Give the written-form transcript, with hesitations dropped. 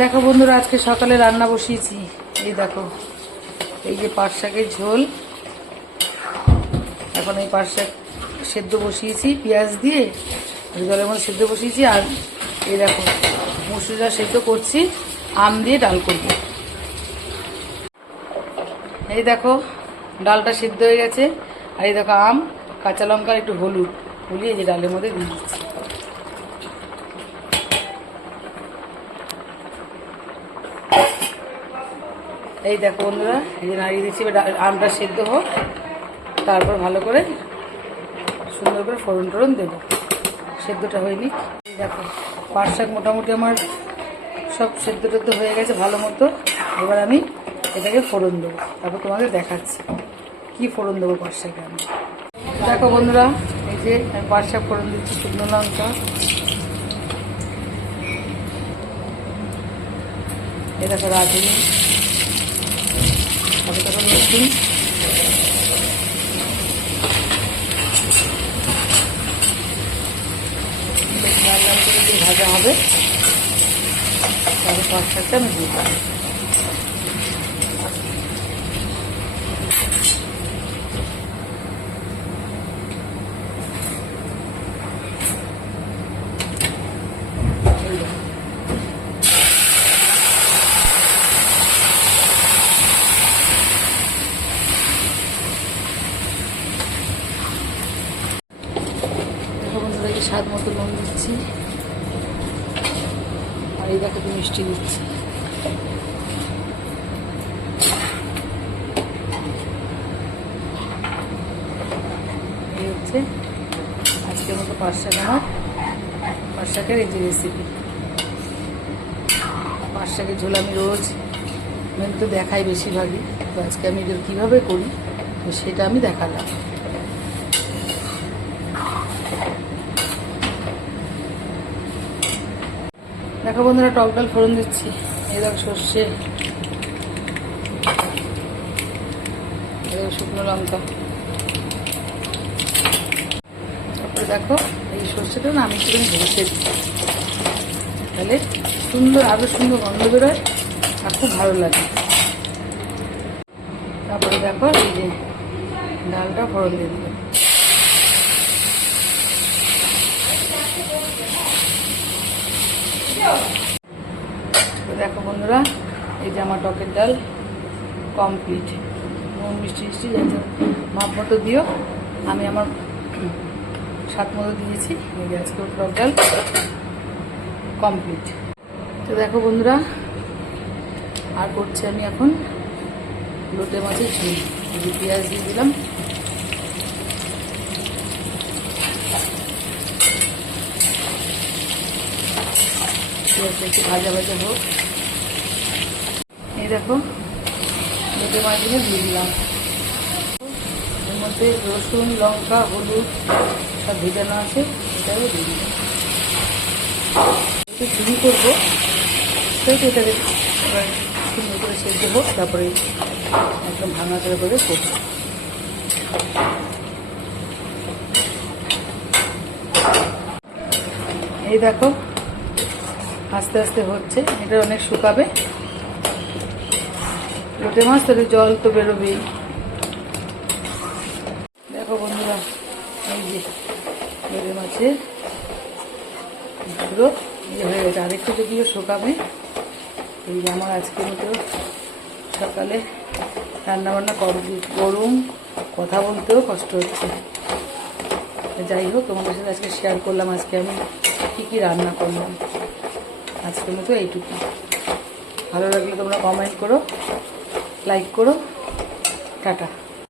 দেখো বন্ধুরা, আজকে সকালে রান্না বসিয়েছি। এই দেখো, এই যে পাট শাকের ঝোল। এখন এই পাট শাক সেদ্ধ বসিয়েছি পেঁয়াজ দিয়ে, জলের মধ্যে সেদ্ধ বসিয়েছি। আর এই দেখো মুসুরিটা সেদ্ধ করছি, আম দিয়ে ডাল করব। এই দেখো ডালটা সিদ্ধ হয়ে গেছে। আর এই দেখো আম, কাঁচা লঙ্কা, একটু হলুদ গুলিয়ে এই যে ডালের মধ্যে দিয়ে দিচ্ছি। এই দেখো বন্ধুরা, এই যে নাড়িয়ে দিচ্ছি। আমটা সেদ্ধ হোক, তারপর ভালো করে সুন্দর করে ফোড়ন টোড়ন দেবো। সেদ্ধটা হয়নি। এই দেখো পাট শাক মোটামুটি আমার সব সেদ্ধ টেদ্ধ হয়ে গেছে ভালো মতো। এবার আমি এটাকে ফোড়ন দেবো, তারপর তোমাকে দেখাচ্ছি কি ফোড়ন দেবো পাট শাকে আমি। দেখো বন্ধুরা, এই যে আমি পাট শাক ফোড়ন দিচ্ছি। শুকনো লঙ্কা, এই দেখো রাঁধুনি, তারপর দেখো রসুন, লাল লাল করে দিয়ে ভাজা হবে। তারপর পাট শাকটা আমি দিয়ে দেবো। স্বাদ মতো নুন দিচ্ছি, আর এই দেখো মিষ্টি দিচ্ছি। এই হচ্ছে আজকের মতো পাট শাক, আমার পাট শাকের এই যে রেসিপি। পাট শাকের ঝোল আমি রোজ তো দেখাই বেশিরভাগই, তো আজকে আমি এটা কীভাবে করি তো সেটা আমি দেখালাম। দেখো বন্ধুরা, টক ডাল ফোড়ন দিচ্ছি। এই দেখো সর্ষে, এই দেখো শুকনো লঙ্কা। তারপরে দেখো এই সর্ষেটা না আমি একটু ঘষে দিই, তাহলে সুন্দর আরও সুন্দর গন্ধ বেরোয় আর খুব ভালো লাগে। তারপরে দেখো এই যে ডালটা ফোড়ন দিয়ে দিলাম। তো দেখো বন্ধুরা, এই যে আমার টকের ডাল কমপ্লিট। নুন মিষ্টি মিষ্টি যাতে মাপ মতো দিও, আমি আমার স্বাদ মতো দিয়েছি। এই যে আজকে টক ডাল কমপ্লিট। তো দেখো বন্ধুরা, আর করছি আমি এখন লোটে মাছের ঝোল। এই যে পেঁয়াজ দিয়ে দিলাম, পেঁয়াজটা একটু ভাজা ভাজা হোক। এই দেখো লোটে মাছগুলো দিয়ে দিলাম। এর মধ্যে রসুন, লঙ্কা, হলুদ সব ভেজানো আছে, এটাও দিয়ে দিলাম। একটু চিনি করবো, তাই তো এটাকে এবার সুন্দর করে সেদ্ধ হোক, তারপরে একদম ভাঙা করে করবো। এই দেখো আস্তে আস্তে হচ্ছে, এটা অনেক শুকাবে। লোটে মাছ তাহলে জল তো বেরোবেই। দেখো বন্ধুরা, এই যে লোটে মাছের পুরো ইয়ে হয়ে গেছে, আরেকটু যদিও শুকাবে। এই যে আমার আজকের মতো সকালে রান্নাবান্না করুন, কথা বলতেও কষ্ট হচ্ছে। যাই হোক, তোমাদের সাথে আজকে শেয়ার করলাম আজকে আমি কী কী রান্না করলাম। আজকের মতো এইটুকু। ভালো লাগলে তোমরা কমেন্ট করো, লাইক করো। টাটা।